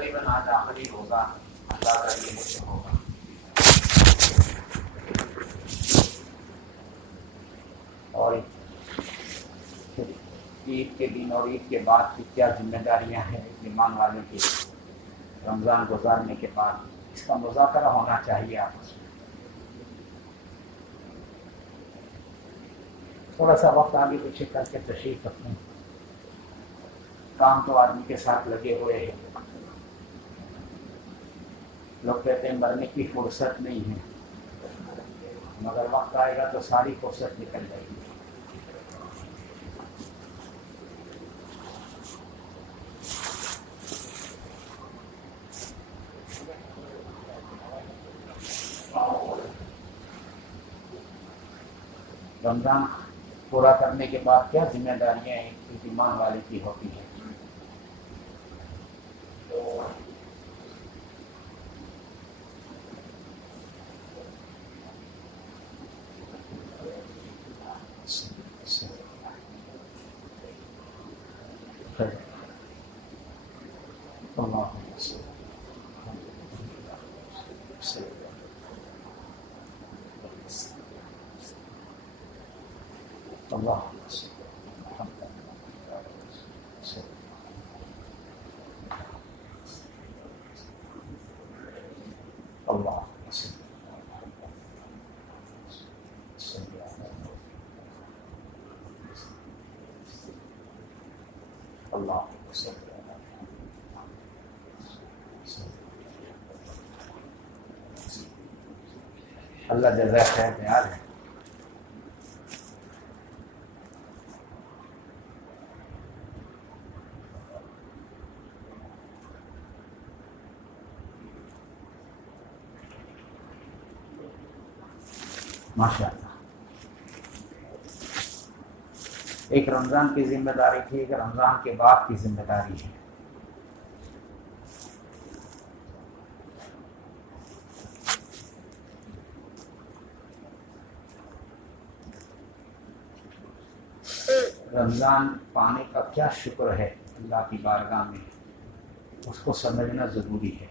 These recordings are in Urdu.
تقریباً آج آخری روزہ اللہ کا یہ مجھ ہوگا. اور عید کے دن اور عید کے بعد کی کیا ذمہ داریاں ہیں ایمان والے کی رمضان گزارنے کے بعد، اس کا مذاکرہ ہونا چاہیے آپس میں. تھوڑا سا وقت آگے پیچھے کر کے تشریف رکھیں. کام تو آدمی کے ساتھ لگے ہوئے ہیں. لوگ کہتے ہیں مرنے کی فرصت نہیں ہے، مگر وقت آئے گا تو ساری فرصت نکل جائے گی. رمضان پورا کرنے کے بعد کیا ذمہ داریاں ایک ایمان والے کی ہوتی ہیں. اللہ جزائے خیر تیار ہے. ماشاء اللہ. ایک رمضان کی ذمہ داری تھی، ایک رمضان کے بعد کی ذمہ داری ہے. رمضان پانے کا کیا شکر ہے اللہ کی بارگاہ میں، اس کو سمجھنا ضروری ہے.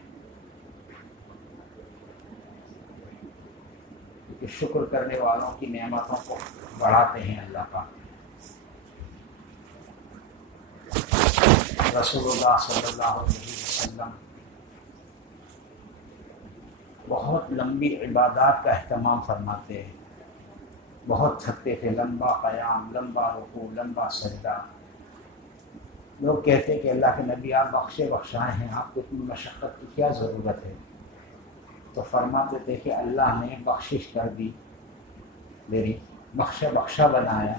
کیونکہ شکر کرنے والوں کی نعمتوں کو بڑھاتے ہیں اللہ پاک. رسول اللہ صلی اللہ علیہ وسلم بہت لمبی عبادات کا اہتمام فرماتے ہیں. بہت تھکتے تھے، لمبا قیام، لمبا رکوع، لمبا سجدہ. لوگ کہتے کہ اللہ کے نبی آپ بخشائے ہیں، آپ کو اتنی مشقت کی کیا ضرورت ہے؟ تو فرماتے تھے کہ اللہ نے بخشش کر دی، میری بخشا بنایا.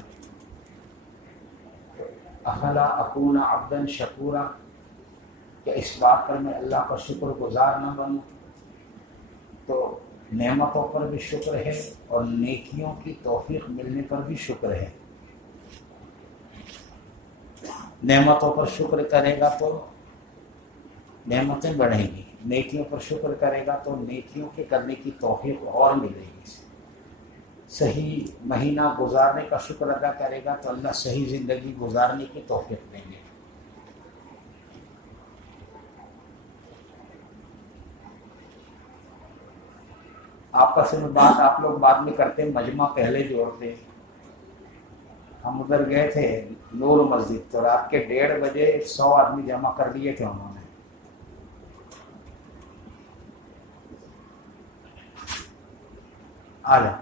افلا اکون عبدا شکورا، کہ اس بات پر میں اللہ کا شکر گزار نہ بنوں. تو نعمتوں پر بھی شکر ہے اور نیکیوں کی توفیق ملنے پر بھی شکر ہے. نعمتوں پر شکر کرے گا تو نعمتیں بڑھیں گی، نیکیوں پر شکر کرے گا تو نیکیوں کے کرنے کی توفیق اور ملے گی. صحیح مہینہ گزارنے کا شکر ادا کرے گا تو اللہ صحیح زندگی گزارنے کی توفیق دیں گے. آپس میں بات آپ لوگ بعد میں کرتے، مجمع پہلے جوڑتے. ہم ادھر گئے تھے نور مسجد، تو رات کے 1:30 بجے 100 آدمی جمع کر دیے تھے انہوں نے. آ جا،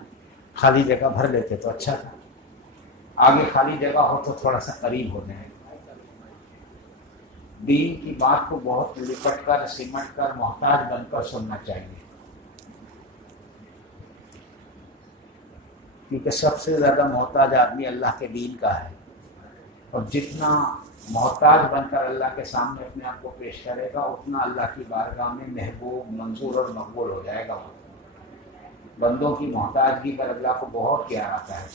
خالی جگہ بھر لیتے تو اچھا تھا. آگے خالی جگہ ہو تو تھوڑا سا قریب ہو جائے. دین کی بات کو بہت لپٹ کر سمٹ کر محتاج بن کر سننا چاہیے، کیونکہ سب سے زیادہ محتاج آدمی اللہ کے دین کا ہے. اور جتنا محتاج بن کر اللہ کے سامنے اپنے آپ کو پیش کرے گا، اتنا اللہ کی بارگاہ میں محبوب، منظور اور مقبول ہو جائے گا. بندوں کی محتاجگی پر اللہ کو بہت پیار آتا ہے.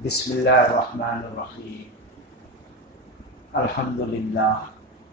بسم اللہ الرحمن الرحیم. الحمد للہ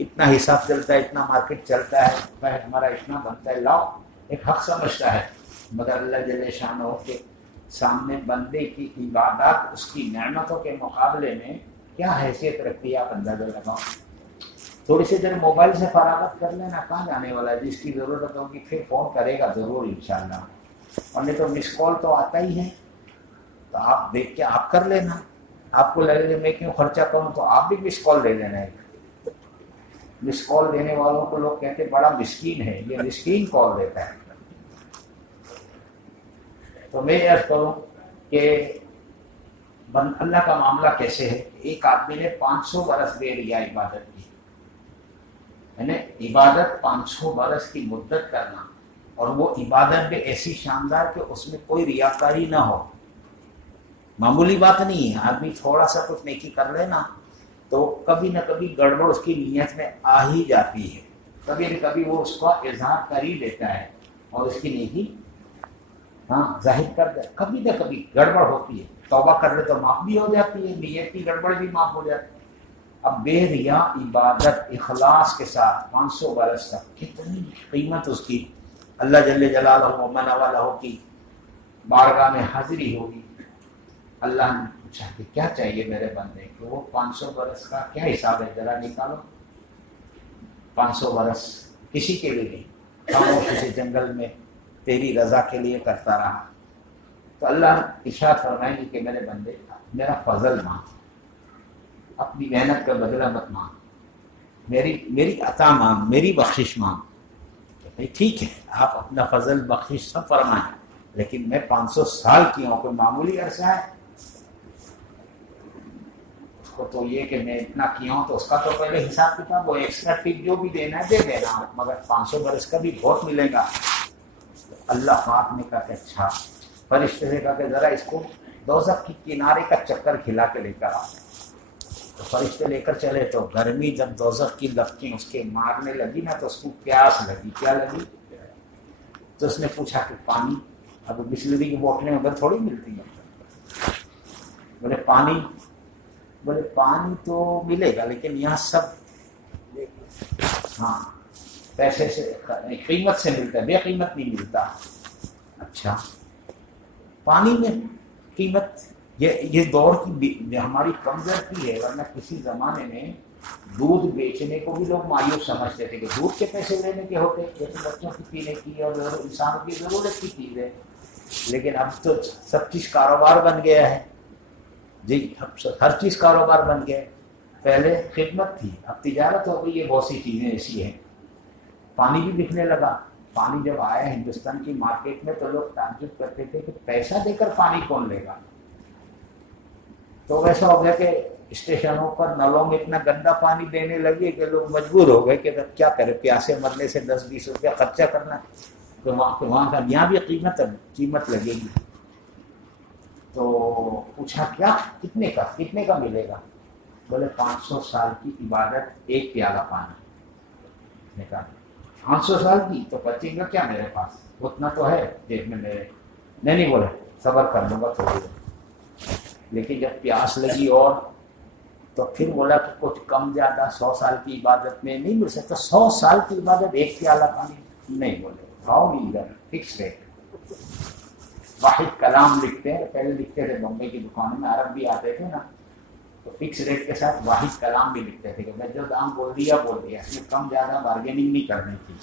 اتنا حساب چلتا ہے، اتنا مارکیٹ چلتا ہے، ہمارا اتنا بنتا ہے، لاؤ، ایک حق سمجھتا ہے. مگر اللہ جل شانہ کے سامنے بندے کی عبادات اس کی نعمتوں کے مقابلے میں کیا حیثیت رکھتی ہے، آپ اندازہ لگاؤ. تھوڑی سی دیر موبائل سے فراغت کر لینا، کہاں جانے والا ہے، جس کی ضرورت ہوگی پھر فون کرے گا ضرور انشاءاللہ. اور نہیں تو مس کال تو آتا ہی ہے، تو آپ دیکھ کے آپ کر لینا. آپ کو لگے کہ میں کیوں خرچہ کروں، تو آپ بھی مس کال دے لینا. مس کال دینے والوں کو لوگ کہتے بڑا مسکین ہے، یہ مسکین کال دیتا ہے. تو میں عرض کروں کہ اللہ کا معاملہ کیسے ہے. ایک آدمی نے 500 برس دے لیا عبادت کی، یعنی عبادت 500 برس کی مدت کرنا، اور وہ عبادت بھی ایسی شاندار کہ اس میں کوئی ریاکاری نہ ہو. معمولی بات نہیں ہے. آدمی تھوڑا سا کچھ نیکی کر لینا تو کبھی نہ کبھی گڑبڑ اس کی نیت میں آ ہی جاتی ہے. کبھی نہ کبھی وہ اس کا اظہار کر ہی دیتا ہے اور اس کی نیکی ظاہر کر دے. کبھی نہ کبھی گڑبڑ ہوتی ہے، توبہ کر لے تو معاف بھی ہو جاتی ہے، نیت کی گڑبڑ بھی معاف ہو جاتی ہے. اب بے ریا عبادت اخلاص کے ساتھ 500 برس تک کتنی قیمت اس کی اللہ جل جلالہ و من والہ کی بارگاہ میں حاضری ہوگی. اللہ نے پوچھا کہ کیا چاہیے میرے بندے کو. وہ 500 برس کا کیا حساب ہے، ذرا نکالو. 500 برس کسی کے لیے نہیں، خاموشی سے جنگل میں تیری رضا کے لیے کرتا رہا. تو اللہ ارشاد فرمائیں گے کہ میرے بندے میرا فضل مانگ، اپنی محنت کا بدلہ مت مانگ، میری عطا مانگ، میری بخشش مانگ. ٹھیک ہے آپ اپنا فضل بخشش سب فرمائیں، لیکن میں 500 سال کی ہوں، کوئی معمولی عرصہ ہے. اس کو تو یہ کہ میں اتنا کیا ہوں تو اس کا تو پہلے حساب کتاب، وہ ایکسٹرا ٹپ جو بھی دینا ہے دے دینا، مگر 500 برس کا بھی بہت ملے گا. اللہ پاک نے کہا کہ اچھا. فرشتے سے کہا کہ ذرا اس کو دوزخ کی کنارے کا چکر کھلا کے لے کر آ. تو فرشتے لے کر چلے تو گرمی جب دوزخ کی لپٹیں اس کے مارنے لگی نا تو اس کو پیاس لگی. کیا لگی؟ تو اس نے پوچھا کہ پانی. اب بسلری کی بوتلیں ادھر تھوڑی ملتی ہیں. بولے پانی تو ملے گا لیکن یہاں سب پیسے سے قیمت سے ملتا ہے، بے قیمت نہیں ملتا. اچھا پانی میں قیمت، یہ دور کی ہماری کمزوری ہے. ورنہ کسی زمانے میں دودھ بیچنے کو بھی لوگ مایوس سمجھتے تھے کہ دودھ کے پیسے لینے کے ہوتے، جیسے بچوں کی پینے کی اور انسانوں کی ضرورت کی چیز ہے. لیکن اب تو سب چیز کاروبار بن گیا ہے. جی ہر چیز کاروبار بن گیا. پہلے خدمت تھی، اب تجارت ہو گئی ہے. بہت سی چیزیں ایسی ہیں. پانی بھی بکنے لگا. پانی جب آیا ہندوستان کی مارکیٹ میں تو لوگ تعجب کرتے تھے کہ پیسہ دے کر پانی کون لے گا. تو ویسا ہو گیا کہ اسٹیشنوں پر نلوں میں اتنا گندا پانی دینے لگے کہ لوگ مجبور ہو گئے کہ کیا کرے، پیاسے مرنے سے 10-20 روپیہ خرچہ کرنا تو وہاں کا یہاں بھی قیمت لگے گی. تو پوچھا کیا کتنے کا ملے گا. بولے 500 سال کی عبادت ایک پیالہ پانی. 500 سال کی تو بچے گا کیا میرے پاس، اتنا تو ہے جیب میں میرے. نہیں بولے صبر کر لوں گا تھوڑی دیر. لیکن جب پیاس لگی اور تو پھر بولا کہ کچھ کم زیادہ 100 سال کی عبادت میں نہیں مل سکتا. 100 سال کی عبادت ایک پیالہ پانی نہیں. بولے بھاؤ نہیں ادھر فکس ریٹ. واحد کلام لکھتے ہیں، پہلے لکھتے تھے بمبئی کی دکانوں میں، عرب بھی آتے تھے نا تو فکس ریٹ کے ساتھ واحد کلام بھی لکھتے تھے کہ میں جو دام بول دیا اس میں کم زیادہ بارگیننگ نہیں کرنی تھی.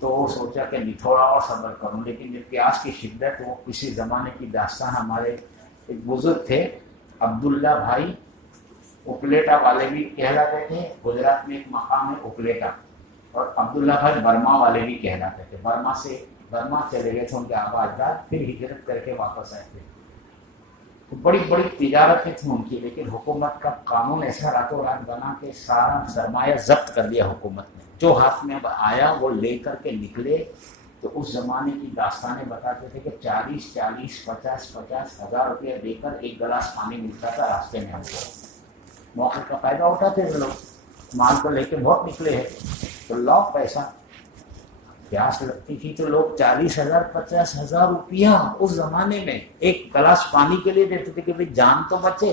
تو سوچا کہ نہیں تھوڑا اور صبر کروں. لیکن جب پیاس کی شدت، وہ کسی زمانے کی داستان، ہمارے ایک بزرگ تھے عبداللہ بھائی، اپلیٹا والے بھی کہلاتے تھے. گجرات میں ایک مقام ہے اپلیٹا، اور عبداللہ بھائی برما والے بھی کہلاتے تھے. برما چلے گئے تھے ان کے آبا اجداد، پھر ہجرت کر کے واپس آئے تھے. تو بڑی بڑی تجارتیں تھیں ان کی، لیکن حکومت کا قانون ایسا راتوں رات بنا کہ سارا سرمایہ ضبط کر لیا حکومت نے. جو ہاتھ میں اب آیا وہ لے کر کے نکلے. تو اس زمانے کی داستانیں بتاتے تھے کہ 40-50 ہزار روپیہ دے کر ایک گلاس پانی ملتا تھا راستے میں. ہم کو موقع کا فائدہ اٹھاتے تھے لوگ. مال کو لے کے بہت نکلے ہیں تو لاؤ پیسہ. پیاس لگتی تھی تو لوگ 40,000-50,000 روپیہ اس زمانے میں ایک گلاس پانی کے لیے دیتے تھے کہ بھائی جان تو بچے.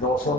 200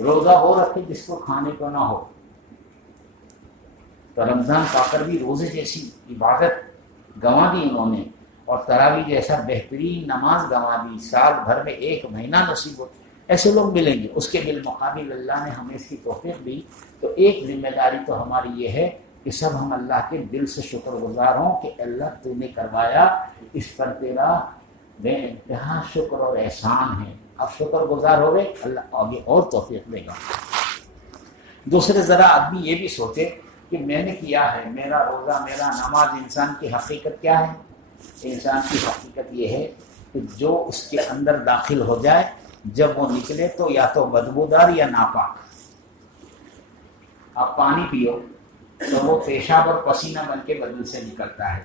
روزہ وہ رکھے جس کو کھانے کو نہ ہو. تو رمضان پا کر بھی روزے جیسی عبادت گنوا دی انہوں نے، اور تراویح جیسا بہترین نماز گنوا دی. سال بھر میں 1 مہینہ نصیب ہو. ایسے لوگ ملیں گے. اس کے بالمقابل اللہ نے ہمیں اس کی توفیق دی. تو ایک ذمہ داری تو ہماری یہ ہے کہ سب ہم اللہ کے دل سے شکر گزار ہوں کہ اللہ تو نے کروایا، اس پر تیرا بے انتہا شکر اور احسان ہے. اب شکر گزار ہو گئے، اللہ آگے اور توفیق دے گا. دوسرے ذرا آدمی یہ بھی سوچے کہ میں نے کیا ہے، میرا روزہ، میرا نماز. انسان کی حقیقت کیا ہے؟ انسان کی حقیقت یہ ہے کہ جو اس کے اندر داخل ہو جائے، جب وہ نکلے تو یا تو بدبودار یا ناپاک. آپ پانی پیو تو وہ پیشاب اور پسینہ بن کے بدن سے نکلتا ہے.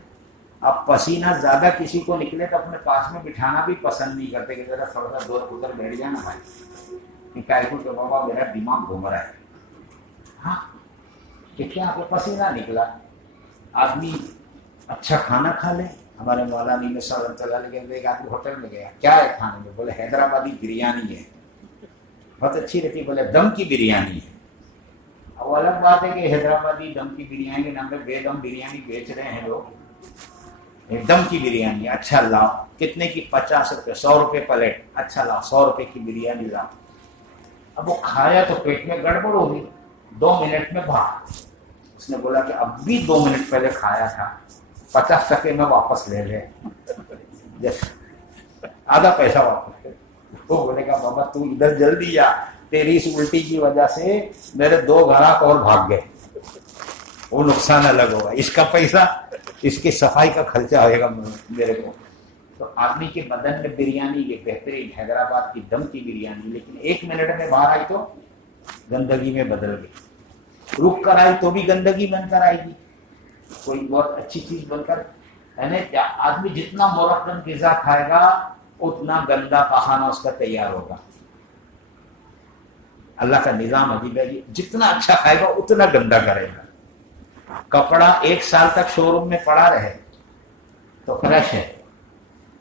اب پسینہ زیادہ کسی کو نکلے تو اپنے پاس میں بٹھانا بھی پسند نہیں کرتے کہ ذرا تھوڑا سا دور ادھر بیٹھ جانا بھائی، کہ بابا میرا دماغ گھوم رہا ہے. ہاں کہ کیا آپ کو پسینہ نکلا. آدمی اچھا کھانا کھا لے. ہمارے مولانا میں صاحب ایک آدمی ہوٹل میں گیا، کیا ہے کھانے میں؟ بولے حیدرآبادی بریانی ہے، بہت اچھی رہتی. بولے دم کی بریانی ہے. اب الگ بات ہے کہ حیدرآبادی دم کی بریانی کے نام پہ بے دم بریانی بیچ رہے ہیں لوگ. دم کی بریانی اچھا لاؤ. کتنے کی؟ 50 روپے، 100 روپے پلیٹ. اچھا لاؤ 100 روپے کی بریانی لاؤ. اب وہ کھایا تو پیٹ میں گڑبڑ ہوگی. 2 منٹ میں باہر. اس نے بولا کہ اب بھی 2 منٹ پہلے کھایا تھا، 50% میں واپس لے لے، آدھا پیسہ واپس لے. وہ بولے گا بابا تو ادھر جلدی آ، تیری اس الٹی کی وجہ سے میرے 2 گھراک اور بھاگ گئے. وہ نقصان الگ ہوگا، اس کا پیسہ، اس کی صفائی کا خرچہ ہوئے گا میرے کو. تو آدمی کے بدن میں بریانی یہ بہترین حیدرآباد کی دم کی بریانی، لیکن 1 منٹ میں باہر آئی تو گندگی میں بدل گئی. رک کر آئی تو بھی گندگی بن کر آئے گی. کوئی بہت اچھی چیز بن کر، یعنی آدمی جتنا مرتب غذا کھائے گا اتنا گندا پخانہ اس کا تیار ہوگا. اللہ کا نظام عجیب ہے. جتنا اچھا کھائے گا اتنا گندا کرے گا. کپڑا 1 سال تک شو روم میں پڑا رہے تو فریش ہے،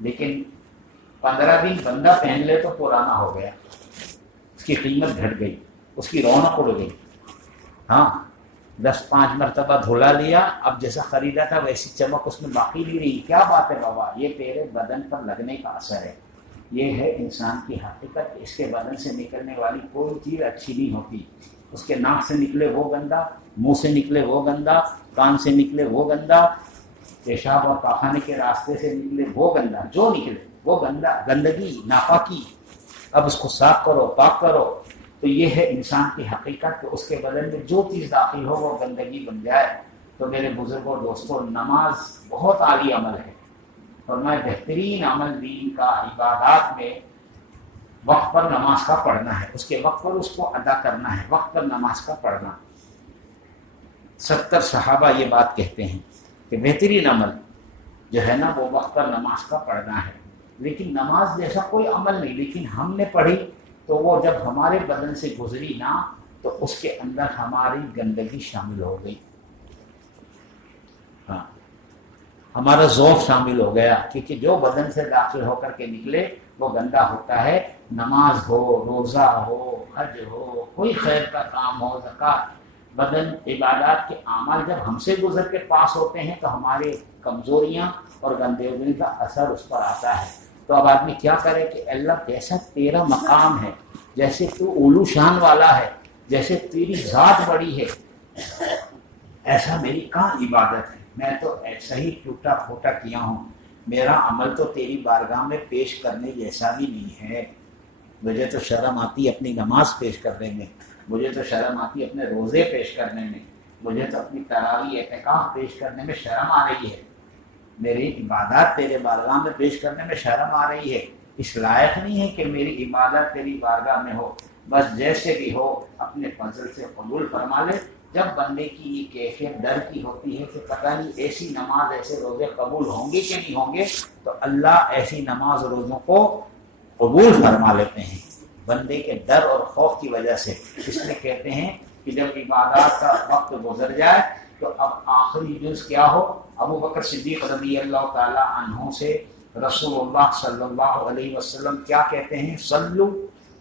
لیکن 15 دن بندہ پہن لے تو پرانا ہو گیا، اس کی قیمت گھٹ گئی، اس کی رونق اڑ گئی. ہاں 10-5 مرتبہ دھلا لیا، اب جیسا خریدا تھا ویسی چمک اس میں باقی نہیں رہی. کیا بات ہے بابا؟ یہ تیرے بدن پر لگنے کا اثر ہے. یہ ہے انسان کی حقیقت. اس کے بدن سے نکلنے والی کوئی چیز اچھی نہیں ہوتی. اس کے ناک سے نکلے وہ گندا، منہ سے نکلے وہ گندا، کان سے نکلے وہ گندا، پیشاب اور پاخانے کے راستے سے نکلے وہ گندا، جو نکلے وہ گندا، گندگی، ناپاکی. اب اس کو صاف کرو، پاک کرو. تو یہ ہے انسان کی حقیقت کہ اس کے بدن میں جو چیز داخل ہو وہ گندگی بن جائے. تو میرے بزرگوں دوستوں، نماز بہت عالی عمل ہے. اور میں بہترین عمل دین کا، عبادات میں وقت پر نماز کا پڑھنا ہے، اس کے وقت پر اس کو ادا کرنا ہے، وقت پر نماز کا پڑھنا. 70 صحابہ یہ بات کہتے ہیں کہ بہترین عمل جو ہے نا وہ وقت پر نماز کا پڑھنا ہے. لیکن نماز جیسا کوئی عمل نہیں، لیکن ہم نے پڑھی تو وہ جب ہمارے بدن سے گزری نا تو اس کے اندر ہماری گندگی شامل ہو گئی. ہاں ہمارا ذوق شامل ہو گیا، کیونکہ جو بدن سے داخل ہو کر کے نکلے وہ گندا ہوتا ہے. نماز ہو، روزہ ہو، حج ہو، کوئی خیر کا کام ہو، زکوٰۃ، بدن عبادات کے اعمال جب ہم سے گزر کے پاس ہوتے ہیں تو ہمارے کمزوریاں اور گندگی کا اثر اس پر آتا ہے. تو اب آدمی کیا کرے کہ اللہ جیسا تیرا مقام ہے، جیسے تو اولو شان والا ہے، جیسے تیری ذات بڑی ہے، ایسا میری کہاں عبادت ہے. میں تو ایسا ہی ٹوٹا پھوٹا کیا ہوں. میرا عمل تو تیری بارگاہ میں پیش کرنے جیسا بھی نہیں ہے. مجھے تو شرم آتی اپنی نماز پیش کرنے میں، مجھے تو شرم آتی اپنے روزے پیش کرنے میں، مجھے تو اپنی تراویح اعتکاف پیش کرنے میں شرم آ رہی ہے. میری عبادات تیرے بارگاہ میں پیش کرنے میں شرم آ رہی ہے. اس لائق نہیں ہے کہ میری عبادت تیری بارگاہ میں ہو. بس جیسے بھی ہو اپنے فضل سے قبول فرما لے. جب بندے کی یہ کیفیت ڈر کی ہوتی ہے کہ پتہ نہیں ایسی نماز ایسے روزے قبول ہوں گے کہ نہیں ہوں گے، تو اللہ ایسی نماز روزوں کو قبول فرما لیتے ہیں بندے کے ڈر اور خوف کی وجہ سے. اس لیے کہتے ہیں کہ جب عبادات کا وقت گزر جائے تو اب آخری جز کیا ہو. ابو بکر صدیق رضی اللہ تعالی عنہ سے رسول اللہ صلی اللہ علیہ وسلم کیا کہتے ہیں؟ صلو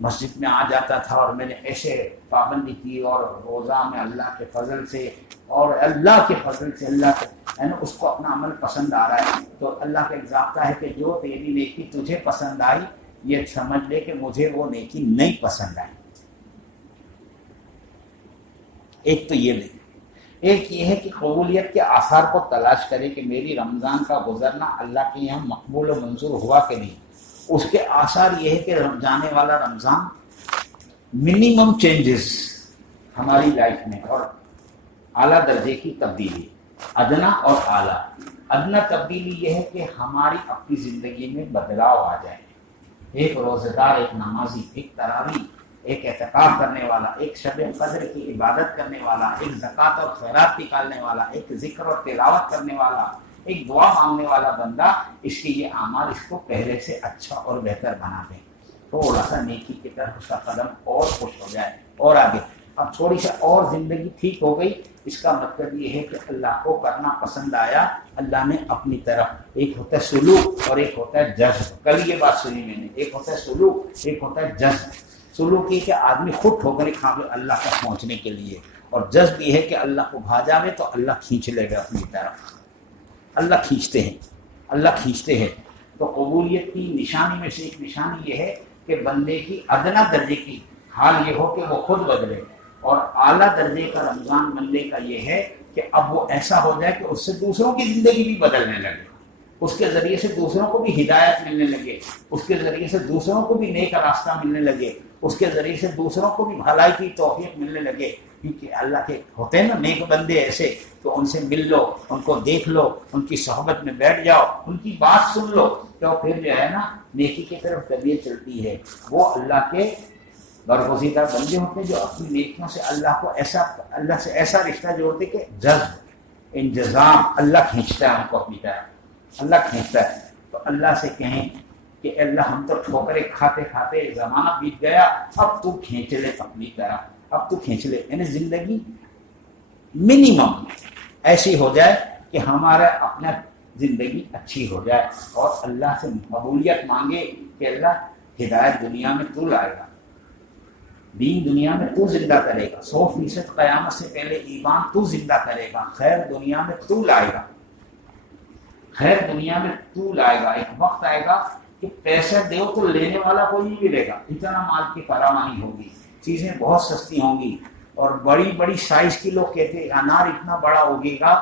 مسجد میں آ جاتا تھا اور میں نے ایسے پابندی کی اور روزہ میں اللہ کے فضل سے اور اللہ کے فضل سے اللہ کے ہے نا اس کو اپنا عمل پسند آ رہا ہے، تو اللہ کا ایک ضابطہ ہے کہ جو تیری نیکی تجھے پسند آئی یہ سمجھ لے کہ مجھے وہ نیکی نہیں پسند آئی۔ ایک تو یہ نہیں، ایک یہ ہے کہ قبولیت کے آثار کو تلاش کرے کہ میری رمضان کا گزرنا اللہ کے یہاں مقبول و منظور ہوا کہ نہیں۔ اس کے آثار یہ ہے کہ جانے والا رمضان منیمم چینجز ہماری لائف میں اور اعلیٰ درجے کی تبدیلی، ادنا اور اعلیٰ۔ ادنا تبدیلی یہ ہے کہ ہماری اپنی زندگی میں بدلاؤ آ جائے، ایک روزہ دار، ایک نمازی، ایک تراویح، ایک اعتکاف کرنے والا، ایک شب قدر کی عبادت کرنے والا، ایک زکوٰۃ اور خیرات نکالنے والا، ایک ذکر اور تلاوت کرنے والا، ایک دعا مانگنے والا بندہ، اس کے یہ اعمال اس کو پہلے سے اچھا اور بہتر بنا دیں، تھوڑا سا نیکی کی طرف اس کا قدم اور خوش ہو جائے اور آگے۔ اب تھوڑی سا اور زندگی ٹھیک ہو گئی، اس کا مطلب یہ ہے کہ اللہ کو کرنا پسند آیا، اللہ نے اپنی طرف، ایک ہوتا ہے سلوک اور ایک ہوتا ہے جذب۔ کل یہ بات سنی میں نے، ایک ہوتا ہے سلوک، ایک ہوتا ہے جذب۔ سلوک یہ کہ آدمی خود ٹھوکر کھا اللہ تک پہنچنے کے لیے، اور جذب یہ ہے کہ اللہ کو بھا جاوے تو اللہ کھینچ لے گا اپنی طرف، اللہ کھینچتے ہیں، اللہ کھینچتے ہیں۔ تو قبولیت کی نشانی میں سے ایک نشانی یہ ہے کہ بندے کی ادنا درجے کی حال یہ ہو کہ وہ خود بدلے، اور اعلیٰ درجے کا رمضان بندے کا یہ ہے کہ اب وہ ایسا ہو جائے کہ اس سے دوسروں کی زندگی بھی بدلنے لگے، اس کے ذریعے سے دوسروں کو بھی ہدایت ملنے لگے، اس کے ذریعے سے دوسروں کو بھی نیک راستہ ملنے لگے، اس کے ذریعے سے دوسروں کو بھی بھلائی کی توفیق ملنے لگے۔ کیونکہ اللہ کے ہوتے ہیں نا نیک بندے ایسے، تو ان سے مل لو، ان کو دیکھ لو، ان کی صحبت میں بیٹھ جاؤ، ان کی بات سن لو، تو پھر جو ہے نا نیکی کی طرف طبیعت چلتی ہے۔ وہ اللہ کے برگزیدہ بندے ہوتے ہیں جو اپنی نیکیوں سے اللہ کو ایسا، اللہ سے ایسا رشتہ جوڑتے کہ جذب، انتظام، اللہ کھینچتا ہے ان کو اپنی طرف، اللہ کھینچتا ہے۔ تو اللہ سے کہیں کہ اللہ ہم تو ٹھوکریں کھاتے کھاتے زمانہ بیت گیا، اب تو کھینچ لے اپنی طرف، اب تو کھینچ لے، یعنی زندگی منیمم ایسی ہو جائے کہ ہمارا اپنا زندگی اچھی ہو جائے، اور اللہ سے قبولیت مانگے کہ اللہ ہدایت دنیا میں تو لائے گا، دین دنیا میں تو زندہ کرے گا، 100% قیامت سے پہلے ایمان تو زندہ کرے گا، خیر دنیا میں تو لائے گا، خیر دنیا میں تو لائے گا۔ ایک وقت آئے گا کہ پیسہ دیو تو لینے والا کوئی نہیں ملے گا، اتنا مال کی فراوانی ہوگی، چیزیں بہت سستی ہوں گی، اور بڑی بڑی سائز کی لوگ کہتے ہیں انار اتنا بڑا ہوگے گا،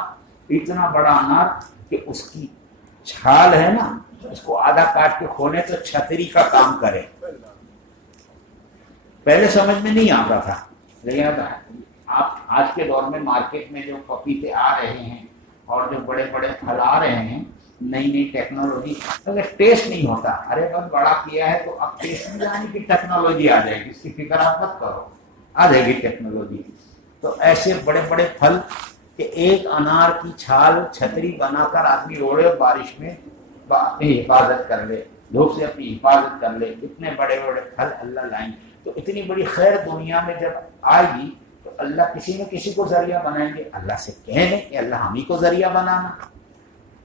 اتنا بڑا انار کہ اس کی چھال ہے نا، اس کو آدھا کاٹ کے کھولے تو چھتری کا کام کرے۔ پہلے سمجھ میں نہیں آتا تھا، لیکن آپ آج کے دور میں مارکیٹ میں جو پپیتے آ رہے ہیں اور جو بڑے بڑے پھل آ رہے ہیں، نئی نئی ٹیکنالوجی، اگر ٹیسٹ نہیں ہوتا، ارے بس بڑا کیا ہے تو اب ٹیسٹ نہیں جانے کی ٹیکنالوجی آ جائے گی، اس کی فکر آپ مت کرو، آ جائے گی ٹیکنالوجی۔ تو ایسے بڑے بڑے پھل کہ ایک انار کی چھال چھتری بنا کر آدمی اوڑے اور بارش میں اپنی حفاظت کر لے، دھوپ سے اپنی حفاظت کر لے، اتنے بڑے بڑے پھل اللہ لائیں۔ تو اتنی بڑی خیر دنیا میں جب آئے گی تو اللہ کسی نہ کسی کو ذریعہ بنائیں گے۔ اللہ سے کہہ دیں کہ اللہ ہم ہی کو ذریعہ بنانا،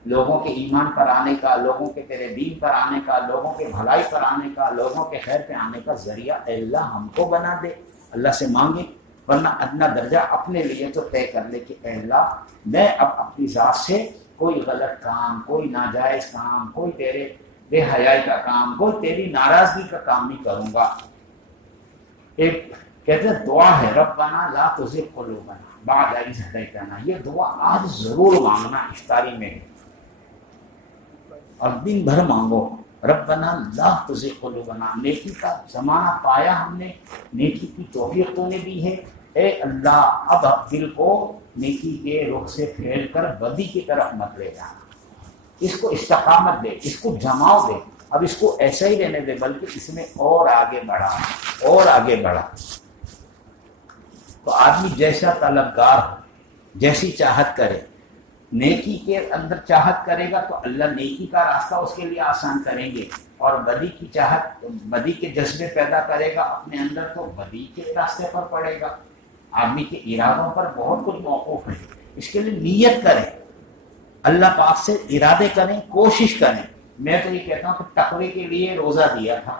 لوگوں کے ایمان پر آنے کا، لوگوں کے تیرے دین پر آنے کا، لوگوں کے بھلائی پر آنے کا، لوگوں کے خیر پہ آنے کا ذریعہ اے اللہ ہم کو بنا دے۔ اللہ سے مانگے، ورنہ ادنا درجہ اپنے لیے تو طے کر لے کہ اے اللہ میں اب اپنی ذات سے کوئی غلط کام، کوئی ناجائز کام، کوئی تیرے بے حیائی کا کام، کوئی تیری ناراضگی کا کام نہیں کروں گا۔ ایک کہتے ہیں دعا ہے ربنا لا تزغ قلوبنا بعد اذ ہدیتنا، یہ دعا آج ضرور مانگنا افطاری میں، اور دن بھر مانگو ربنا لا تزغ قلوبنا۔ نیکی کا زمانہ پایا ہم نے، نیکی کی توفیق تو نے دی ہے، اے اللہ اب دل کو نیکی کے رخ سے پھیر کر بدی کی طرف مت لے جانا، اس کو استقامت دے، اس کو جماؤ دے، اب اس کو ایسا ہی رہنے دے، بلکہ اس میں اور آگے بڑھا اور آگے بڑھا۔ تو آدمی جیسا طلبگار ہو، جیسی چاہت کرے، نیکی کے اندر چاہت کرے گا تو اللہ نیکی کا راستہ اس کے لیے آسان کریں گے، اور بدی کی چاہت، بدی کے جذبے پیدا کرے گا اپنے اندر تو بدی کے راستے پر پڑے گا۔ آدمی کے ارادوں پر بہت کچھ موقوف ہے، اس کے لیے نیت کریں، اللہ پاک سے ارادے کریں، کوشش کریں۔ میں تو یہ کہتا ہوں کہ تقوی کے لیے روزہ دیا تھا،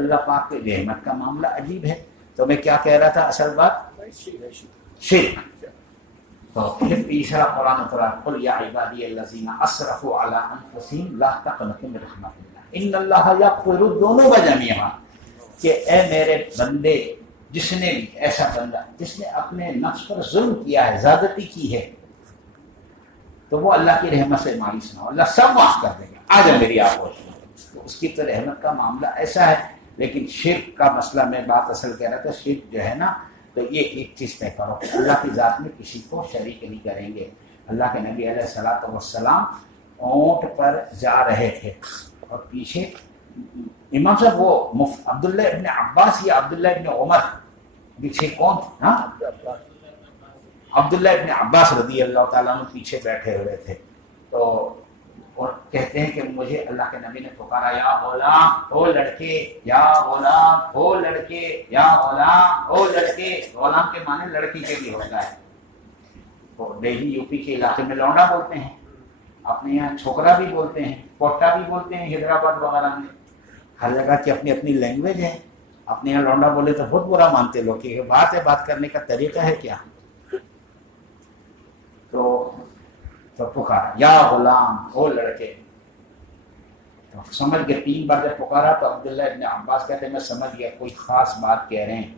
اللہ پاک کی رحمت کا معاملہ عجیب ہے. تو میں کیا کہہ رہا تھا اصل بات شرک. تو پھر تیسرا قرآن قرآن قل یا عبادی الذین اسرفوا علی انفسہم لا تقنطوا من رحمت اللہ ان اللہ یغفر الذنوب جميعا، کہ اے میرے بندے، جس نے بھی ایسا بندہ جس نے اپنے نفس پر ظلم کیا ہے، زیادتی کی ہے، تو وہ اللہ کی رحمت سے مایوس نہ ہو، اللہ سب معاف کر دے گا. آ جا میری آپ تو اس کی تو رحمت کا معاملہ ایسا ہے. لیکن شرک کا مسئلہ میں بات اصل کہہ رہا تھا، شرک جو ہے نا، تو یہ ایک چیز طے کرو، اللہ کی ذات میں کسی کو شریک نہیں کریں گے. اللہ کے نبی علیہ الصلوۃ والسلام اونٹ پر جا رہے تھے اور پیچھے امام صاحب وہ عبداللہ ابن عباس یا عبداللہ ابن عمر پیچھے کون تھے؟ ہاں عبداللہ ابن عباس رضی اللہ تعالیٰ عنہ پیچھے بیٹھے ہوئے تھے. تو اور کہتے ہیں کہ مجھے اللہ کے نبی نے پکارا، یا غلام او لڑکے، یا غلام او لڑکے، یا غلام او لڑکے. غلام کے معنی لڑکی کے بھی ہوتا ہے. تو دہلی یو پی کے علاقے میں لونڈا بولتے ہیں، اپنے یہاں چھوکرا بھی بولتے ہیں، پوٹا بھی بولتے ہیں، حیدرآباد وغیرہ میں ہر جگہ کی اپنی اپنی لینگویج ہے. اپنے یہاں لونڈا بولے تو بہت برا مانتے لوگ کہ بات ہے، بات کرنے کا طریقہ ہے کیا. تو پکارا یا غلام او لڑکے. تو سمجھ گئے 3 بار جب پکارا تو عبداللہ ابن عباس کہتے ہیں میں سمجھ گیا کوئی خاص بات کہہ رہے ہیں.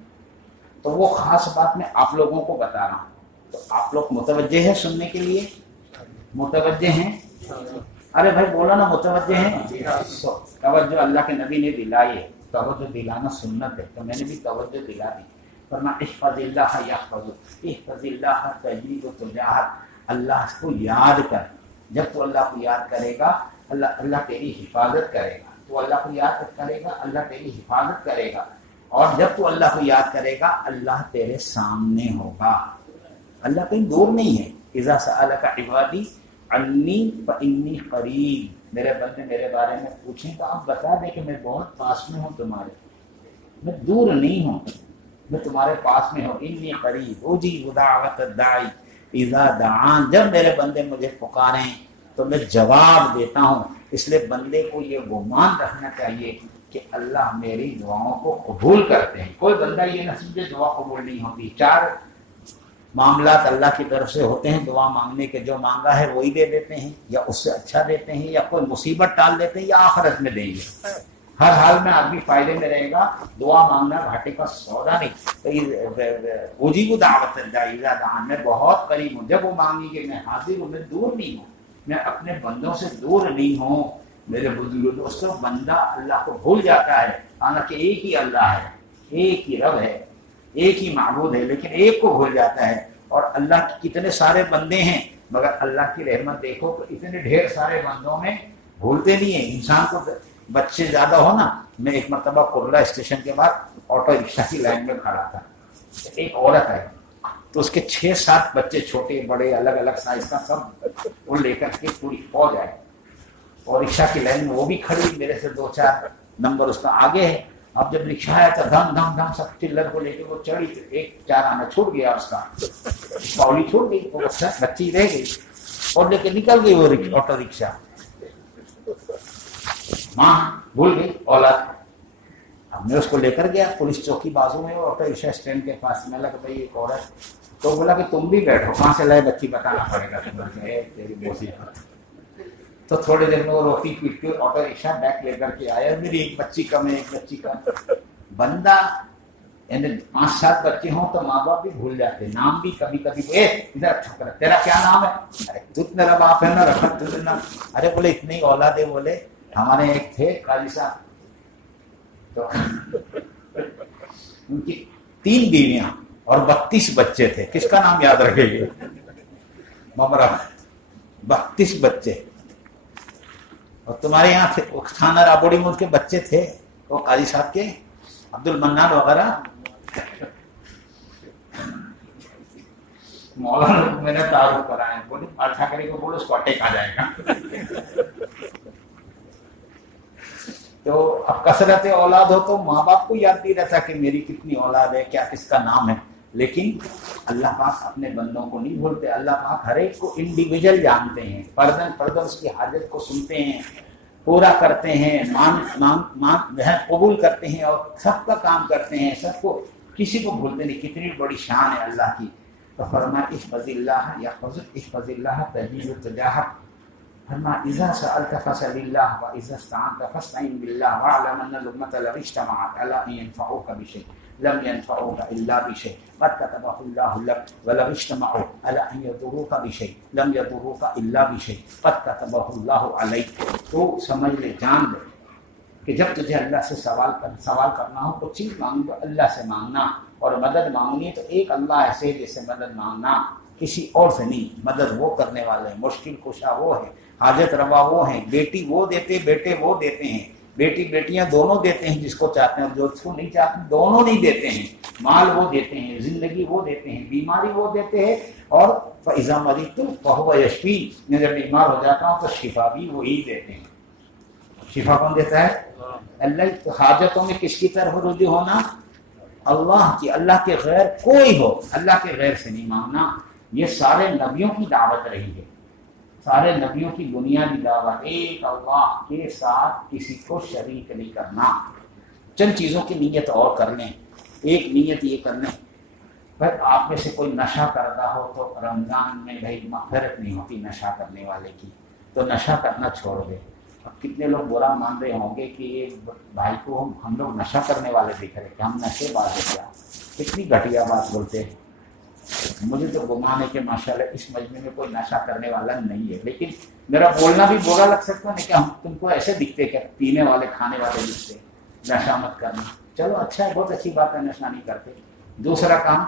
تو وہ خاص بات میں آپ لوگوں کو بتا رہا ہوں. تو آپ لوگ متوجہ ہیں سننے کے لیے؟ متوجہ ہیں؟ ارے بھائی بولا نا متوجہ ہیں. توجہ اللہ کے نبی نے دلائی ہے، توجہ دلانا سنت ہے، تو میں نے بھی توجہ دلا دی. ورنہ احفظ اللہ یحفظک، احفظ اللہ تجدک تجاہک. اللہ کو یاد کر، جب تو اللہ کو یاد کرے گا اللہ تیری حفاظت کرے گا. تو اللہ کو یاد کرے گا، اللہ تیری حفاظت کرے گا. اور جب تو اللہ کو یاد کرے گا اللہ تیرے سامنے ہوگا. اللہ کہیں دور نہیں ہے. اذا سألک عبادی انی فانی قریب، میرے بندے میرے بارے میں پوچھیں تو آپ بتا دیں کہ میں بہت پاس میں ہوں تمہارے، میں دور نہیں ہوں، میں تمہارے پاس میں ہوں. انی قریب اجیب دعوت الداعی اذا دعان، جب میرے بندے مجھے پکاریں تو میں جواب دیتا ہوں. اس لیے بندے کو یہ گمان رکھنا چاہیے کہ اللہ میری دعاؤں کو قبول کرتے ہیں. کوئی بندہ یہ نہ سمجھے دعا قبول نہیں ہوتی. 4 معاملات اللہ کی طرف سے ہوتے ہیں دعا مانگنے کے، جو مانگا ہے وہی دے دیتے ہیں، یا اس سے اچھا دیتے ہیں، یا کوئی مصیبت ٹال دیتے ہیں، یا آخرت میں دیں گے. ہر حال میں آدمی فائدے میں رہے گا. دعا مانگنا گھاٹے کا سودا نہیں. اجیب دعوت الداعی اذا دعان، میں بہت قریب ہوں، جب وہ مانگیں گے میں حاضر ہوں، میں دور نہیں ہوں، میں اپنے بندوں سے دور نہیں ہوں. میرے بزرگ دوستوں، بندہ اللہ کو بھول جاتا ہے، حالانکہ ایک ہی اللہ ہے، ایک ہی رب ہے، ایک ہی معبود ہے، لیکن ایک کو بھول جاتا ہے. اور اللہ کے کتنے سارے بندے ہیں، مگر اللہ کی رحمت دیکھو کہ اتنے ڈھیر سارے بندوں میں بھولتے نہیں ہیں. انسان کو بچے زیادہ ہو نا. میں ایک مرتبہ کرلا اسٹیشن کے بعد آٹو رکشا کی لائن میں کھڑا تھا. ایک عورت ہے تو اس کے 6-7 بچے چھوٹے بڑے الگ الگ سائز کا سب وہ لے کر کے پوری فوج آئے اور رکشا کی لائن میں وہ بھی کھڑی، میرے سے 2-4 نمبر اس کا آگے ہے. اب جب رکشا آیا تو دھم دھم دھم سب چلر کو لے کے وہ چڑھی، تو 1-4 آنا چھوٹ گیا، اس کا پاؤلی چھوٹ گئی، وہ بچی رہ گئی اور لے کے نکل گئی وہ آٹو رکشا. ماں بھول گئی اولاد. اب میں اس کو لے کر گیا پولیس چوکی بازو میں، آٹو رکشا اسٹینڈ کے پاس. میں لگا بھائی ایک عورت، تو بولا کہ تم بھی بیٹھو. کہاں سے لائے بچی بتانا پڑے گا تیری موسی. تو تھوڑے دیر میں وہ روتی پیٹتی آٹو رکشا بیک لے کر کے آیا. میری ایک بچی کم ہے، ایک بچی کم. بندہ یعنی 5-7 بچے ہوں تو ماں باپ بھی بھول جاتے، نام بھی کبھی کبھی. ادھر اچھا کر، تیرا کیا نام ہے؟ ارے تو میرا باپ ہے نا، رکھت تجھے نا. ارے بولے اتنی اولاد ہے. بولے ہمارے ایک تھے قاضی صاحب، تو ان کی 3 بیویاں اور 32 بچے تھے. کس کا نام یاد رکھے گی؟ ممرا. 32 بچے. اور تمہارے یہاں تھے تھانہ رابوڑی میں ان کے بچے تھے وہ قاضی صاحب کے، عبد المنان وغیرہ. مولانا میں نے تعارف کرایا، بولے اچھا کرے گا، بولو اس کو اٹیک آ جائے گا. تو اب کثرت اولاد ہو تو ماں باپ کو یاد نہیں رہتا کہ میری کتنی اولاد ہے، کیا کس کا نام ہے. لیکن اللہ پاک اپنے بندوں کو نہیں بھولتے. اللہ پاک ہر ایک کو انڈیویجل جانتے ہیں، فردن فردن اس کی حاجت کو سنتے ہیں. پورا کرتے ہیں، قبول کرتے ہیں اور سب کا کام کرتے ہیں، سب کو کسی کو بھولتے نہیں. کتنی بڑی شان ہے اللہ کی. تو فرمایا احفظ اللہ یحفظک، احفظ اللہ تجدہ تجاہک. فرمایا اذا سألت فاسأل اللہ واذا استعنت فاستعن باللہ واعلم ان الامة لو اجتمعت على ان ينفعوك بشيء لم ينفعوك الا بشيء قد كتبه الله لك ولو اجتمعوا على ان يضروك بشيء لم يضروك الا بشيء قد كتبه الله عليك. تو سمجھ لے، جان لے کہ جب تجھے اللہ سے سوال کرنا ہو، کچھ چیز مانگو تو اللہ سے مانگنا، اور مدد مانگنی ہے تو ایک اللہ ایسے ہے جس سے مدد مانگنا، کسی اور سے نہیں. مدد وہ کرنے والے ہیں، مشکل کشا وہ ہے، حاجت روا وہ ہیں. بیٹی وہ دیتے، بیٹے وہ دیتے ہیں، بیٹی بیٹیاں دونوں دیتے ہیں جس کو چاہتے ہیں، اور جو اس کو نہیں چاہتے دونوں نہیں دیتے ہیں. مال وہ دیتے ہیں، زندگی وہ دیتے ہیں، بیماری وہ دیتے ہیں. اور فَإِذَا مَرِضْتُ فَهُوَ يَشْفِينِ، میں جب بیمار ہو جاتا ہوں تو شفا بھی وہی دیتے ہیں. شفا کون دیتا ہے؟ اللہ. حاجتوں میں کس کی طرف رجوع ہونا؟ اللہ کی. اللہ کے غیر کوئی ہو، اللہ کے غیر سے نہیں مانگنا. یہ سارے نبیوں کی دعوت رہی ہے، سارے نبیوں کی بنیادی دعوت ایک اللہ کے ساتھ کسی کو شریک نہیں کرنا. چند چیزوں کی نیت اور کر لیں. ایک نیت یہ کر لیں، بھائی آپ میں سے کوئی نشہ کرتا ہو تو رمضان میں بھائی مغفرت نہیں ہوتی نشہ کرنے والے کی، تو نشہ کرنا چھوڑ دے. اب کتنے لوگ برا مان رہے ہوں گے کہ یہ بھائی کو ہم لوگ نشہ کرنے والے دیکھ رہے کہ ہم نشے باز ہیں کیا، کتنی گھٹیا بات بولتے ہیں. مجھے تو گمان ہے کہ ماشاءاللہ اس مجمع میں کوئی نشہ کرنے والا نہیں ہے، لیکن میرا بولنا بھی برا لگ سکتا ہے کہ ہم تم کو ایسے دکھتے کہ پینے والے کھانے والے دکھتے. نشہ مت کرنا. چلو اچھا ہے، بہت اچھی بات ہے، نشہ نہیں کرتے. دوسرا کام،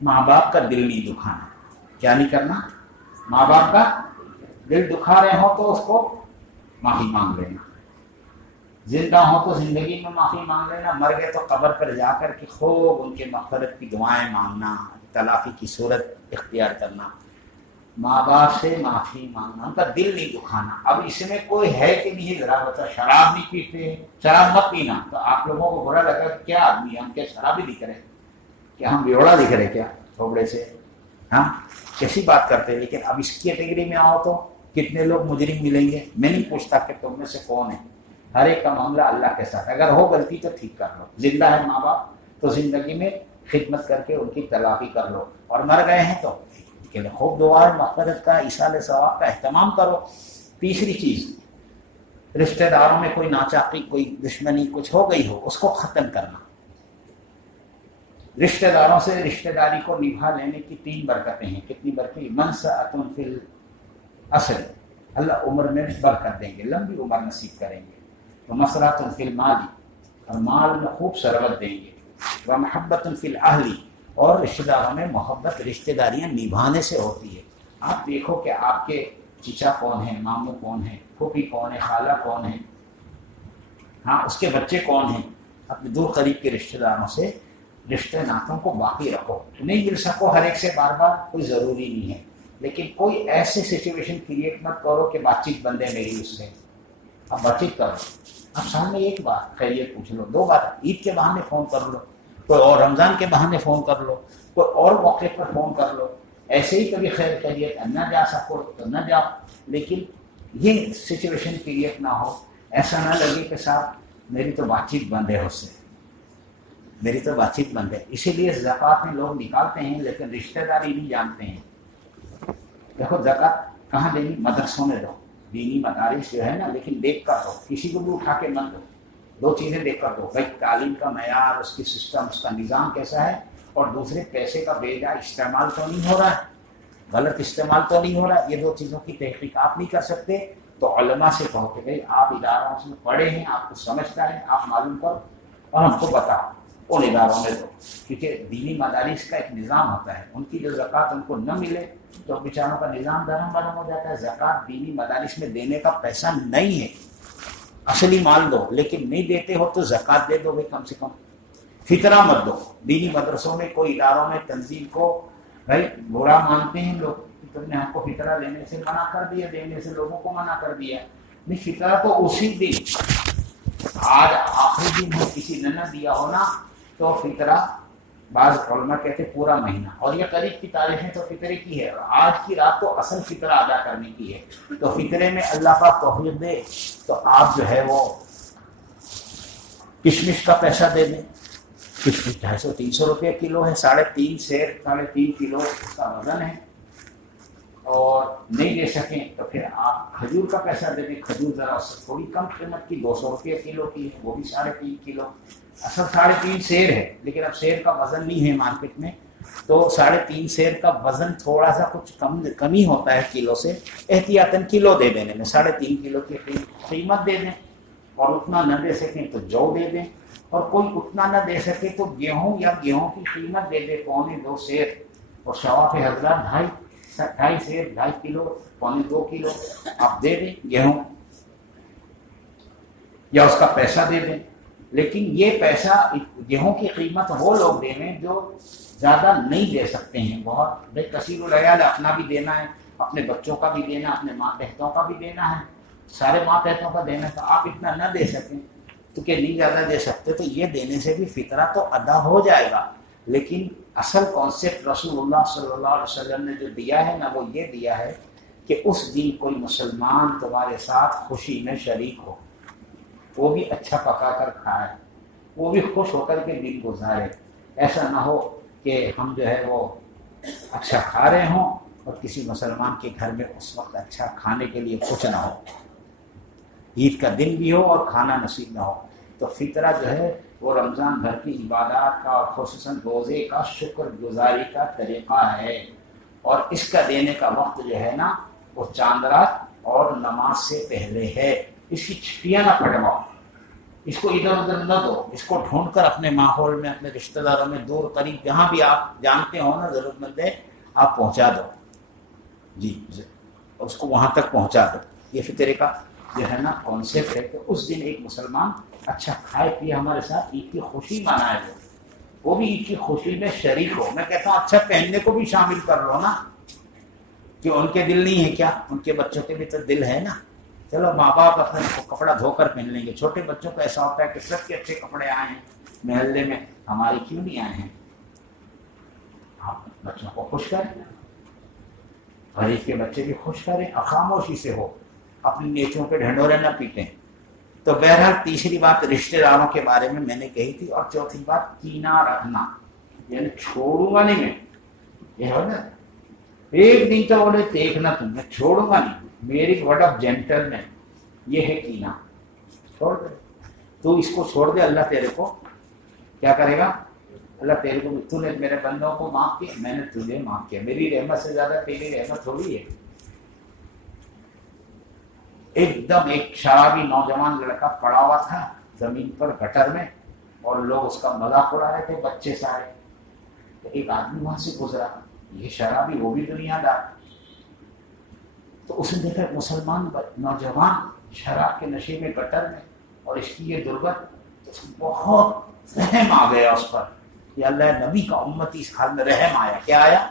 ماں باپ کا دل نہیں دکھانا. کیا نہیں کرنا؟ ماں باپ کا دل دکھا رہے ہوں تو اس کو معافی مانگ لینا. زندہ ہوں تو زندگی میں معافی مانگ لینا، مر گئے تو قبر پر جا کر کے خوب ان کے مغفرت کی دعائیں مانگنا، تلافی کی صورت اختیار کرنا. ماں باپ سے معافی مانگنا، ان کا دل نہیں دکھانا. اب اس میں کوئی ہے کہ نہیں ذرا بتا. شراب نہیں پیتے، شراب مت پینا. تو آپ لوگوں کو برا لگا کہ کیا آدمی ہم کیا شرابی دکھ رہے، کیا ہم بیوڑا دکھ رہے کیا تھوڑے سے، ہم کیسی بات کرتے. لیکن اب اس کیٹیگری میں آؤ تو کتنے لوگ مجرم ملیں گے. میں نہیں پوچھتا کہ تم میں سے کون ہے، ہر ایک کا معاملہ اللہ کے ساتھ. اگر ہو غلطی تو ٹھیک کر لو. زندہ ہے ماں باپ تو زندگی میں خدمت کر کے ان کی تلافی کر لو، اور مر گئے ہیں تو خوب دعا مغفرت کا، ایصال ثواب کا اہتمام کرو. تیسری چیز، رشتہ داروں میں کوئی ناچاقی، کوئی دشمنی کچھ ہو گئی ہو، اس کو ختم کرنا. رشتہ داروں سے رشتہ داری کو نبھا لینے کی 3 برکتیں ہیں. کتنی برکتیں؟ منسعۃ فی الاصل، اللہ عمر میں برکت دیں گے، لمبی عمر نصیب کریں گے. ومسرۃ فی المال، اور مال میں خوب ثروت دیں گے. ومحبۃ فی الاہل، اور رشتہ داروں میں محبت رشتہ داریاں نبھانے سے ہوتی ہے. آپ دیکھو کہ آپ کے چچا کون ہیں، ماموں کون ہیں، پھوپھی کون ہے، خالہ کون ہے، ہاں اس کے بچے کون ہیں. اپنے دور قریب کے رشتہ داروں سے رشتے ناتوں کو باقی رکھو. نہیں مل سکو ہر ایک سے بار بار، کوئی ضروری نہیں ہے، لیکن کوئی ایسے سچویشن کریٹ مت کرو کہ بات چیت بندے میری اس سے. اب بات چیت کرو، اب سامنے ایک بات خیریت پوچھ لو، 2 بات عید کے بہانے فون کر لو، کوئی اور رمضان کے بہانے فون کر لو، کوئی اور موقع پر فون کر لو. ایسے ہی کبھی خیر خیریت نہ جا سکو تو نہ جاؤ، لیکن یہ سچویشن کریٹ نہ ہو. ایسا نہ لگے کہ صاحب میری تو بات چیت بند ہے، اس سے میری تو بات چیت بند ہے. اسی لیے زکوٰۃ میں لوگ نکالتے ہیں لیکن رشتہ داری نہیں جانتے ہیں. دیکھو زکوٰۃ کہاں دینی؟ مدرسوں میں دو، دینی مدارس جو ہے نا، لیکن دیکھ کر دو، کسی کو بھی اٹھا کے مت دو. 2 چیزیں دیکھ کر دو، بھائی تعلیم کا معیار، اس کی سسٹم، اس کا نظام کیسا ہے، اور دوسرے پیسے کا بے جا استعمال تو نہیں ہو رہا ہے، غلط استعمال تو نہیں ہو رہا. یہ 2 چیزوں کی تحقیق آپ نہیں کر سکتے تو علماء سے کہو کہ بھائی آپ اداروں سے پڑھے ہیں، آپ کو سمجھتا ہے، آپ معلوم کرو اور ہم کو بتاؤ. ان اداروں میں دو، کیونکہ دینی مدارس کا ایک نظام ہوتا ہے. ان کی جو زکوٰۃ ان کو نہ ملے تو بیچاروں کا نظام درہم برہم ہو جاتا ہے. زکوٰۃ دینی مدارس میں دینے کا پیسہ نہیں ہے، اصلی مال دو. لیکن نہیں دیتے ہو تو زکوٰۃ دے دو بھائی، کم سے کم فطرہ مت دو. دینی مدرسوں میں کوئی اداروں میں تنظیم کو بھائی برا مانتے ہیں لوگ، تم نے ہم کو فطرہ لینے سے منع کر دیا، دینے سے لوگوں کو منع کر دیا. نہیں، فطرہ تو اسی دن، آج آخری دن ہو، کسی نے نہ دیا ہو نا، تو فطرہ بعض علماء کہتے ہیں پورا مہینہ، اور یہ قریب کی تاریخیں تو فطرے کی ہے، اور آج کی رات کو اصل فطرہ ادا کرنے کی ہے، تو فطرے میں اللہ پاک توفیق دے تو آپ جو ہے وہ کشمش کا پیسہ دے دیں. کشمش 250-300 روپے کلو ہے، 3.5 سیر 3.5 کلو اس کا وزن ہے. اور نہیں دے سکیں تو پھر آپ کھجور کا پیسہ دے دیں. کھجور ذرا اس سے تھوڑی کم قیمت کی 200 روپے کلو کی ہے، وہ بھی 3.5 کلو. اصل 3.5 سیر ہے، لیکن اب سیر کا وزن نہیں ہے مارکیٹ میں، تو 3.5 سیر کا وزن تھوڑا سا کچھ کم ہی ہوتا ہے کلو سے. احتیاطاً کلو دے دینے میں 3.5 کلو کی قیمت دے دیں. اور اتنا نہ دے سکیں تو جو دے دیں، اور کوئی اتنا نہ دے سکے تو گیہوں یا گیہوں کی قیمت دے دے 1.25 سیر. اور شواف حضرات 2.5 سیر 2.5 کلو 1.25 کلو آپ دے دیں گیہوں، یا اس کا پیسہ دے دیں. لیکن یہ پیسہ گیہوں کی قیمت وہ لوگ دے دیں جو زیادہ نہیں دے سکتے ہیں. بہت بے کثیر العیال، اپنا بھی دینا ہے، اپنے بچوں کا بھی دینا، اپنے ماتحتوں کا بھی دینا ہے، سارے ماتحتوں کا دینا ہے. تو آپ اتنا نہ دے سکیں تو کہ نہیں زیادہ دے سکتے، تو یہ دینے سے بھی فطرہ تو ادا ہو جائے گا. لیکن اصل کانسیپٹ رسول اللہ صلی اللہ علیہ وسلم نے جو دیا ہے نا، وہ یہ دیا ہے کہ اس دن کوئی مسلمان تمہارے ساتھ خوشی میں شریک ہو، وہ بھی اچھا پکا کر کھائے، وہ بھی خوش ہو کر کے دن گزارے. ایسا نہ ہو کہ ہم جو ہے وہ اچھا کھا رہے ہوں اور کسی مسلمان کے گھر میں اس وقت اچھا کھانے کے لیے کچھ نہ ہو، عید کا دن بھی ہو اور کھانا نصیب نہ ہو. تو فطرہ جو ہے وہ رمضان بھر کی عبادات کا اور خصوصاً روزے کا شکر گزاری کا طریقہ ہے. اور اس کا دینے کا وقت جو ہے نا وہ چاند رات اور نماز سے پہلے ہے. اس کی چھٹیاں نہ پڑواؤ، اس کو ادھر ادھر نہ دو، اس کو ڈھونڈ کر اپنے ماحول میں، اپنے رشتہ داروں میں، دور قریب جہاں بھی آپ جانتے ہو نا ضرورت مند ہے، آپ پہنچا دو. جی اس کو وہاں تک پہنچا دو. یہ فطرے کا جو ہے نا کانسیپٹ ہے کہ اس دن ایک مسلمان اچھا کھائے پیے ہمارے ساتھ عید کی خوشی منائے، وہ بھی عید کی خوشی میں شریک ہو. میں کہتا ہوں اچھا پہننے کو بھی شامل کر لو نا، کہ ان کے دل نہیں ہے کیا؟ ان کے بچوں کے بھی تو دل ہے نا. چلو ماں باپ اپنے کپڑا دھو کر پہن لیں گے، چھوٹے بچوں کو ایسا ہوتا ہے کہ سب کے اچھے کپڑے آئے ہیں محلے میں، ہمارے کیوں نہیں آئے ہیں؟ آپ بچوں کو خوش کریں، غریب کے بچے بھی خوش کریں، خاموشی سے ہو، اپنی نیچوں پہ ڈھنڈورے نہ پیٹیں. تو بہرحال تیسری بات رشتہ داروں کے بارے میں نے کہی تھی. اور چوتھی بات کینہ رکھنا، یعنی چھوڑوں گا نہیں میں. یہ ہو نا ایک دن تو بولے دیکھنا تم، میں چھوڑوں گا نہیں، میری ورڈ آف جینٹل میں یہ ہے کینہ. چھوڑ دے تو اس کو چھوڑ دے، اللہ تیرے کو کیا کرے گا؟ اللہ تیرے کو، تو نے میرے بندوں کو معاف کیا، میں نے تجھے معاف کیا. میری رحمت سے زیادہ تیری رحمت تھوڑی ہے. ایک دم ایک شرابی نوجوان لڑکا پڑا ہوا تھا زمین پر گٹر میں، اور لوگ اس کا مذاق اڑا رہے تھے، بچے سارے. تو ایک آدمی وہاں سے گزرا، یہ شرابی وہ بھی دنیا دار. تو اس نے دیکھا مسلمان نوجوان شراب کے نشے میں گٹر میں، اور اس کی یہ درگت، تو اس کو بہت رحم آ گیا اس پر کہ اللہ نبی کا امتی اس حال میں. رحم آیا، کیا آیا؟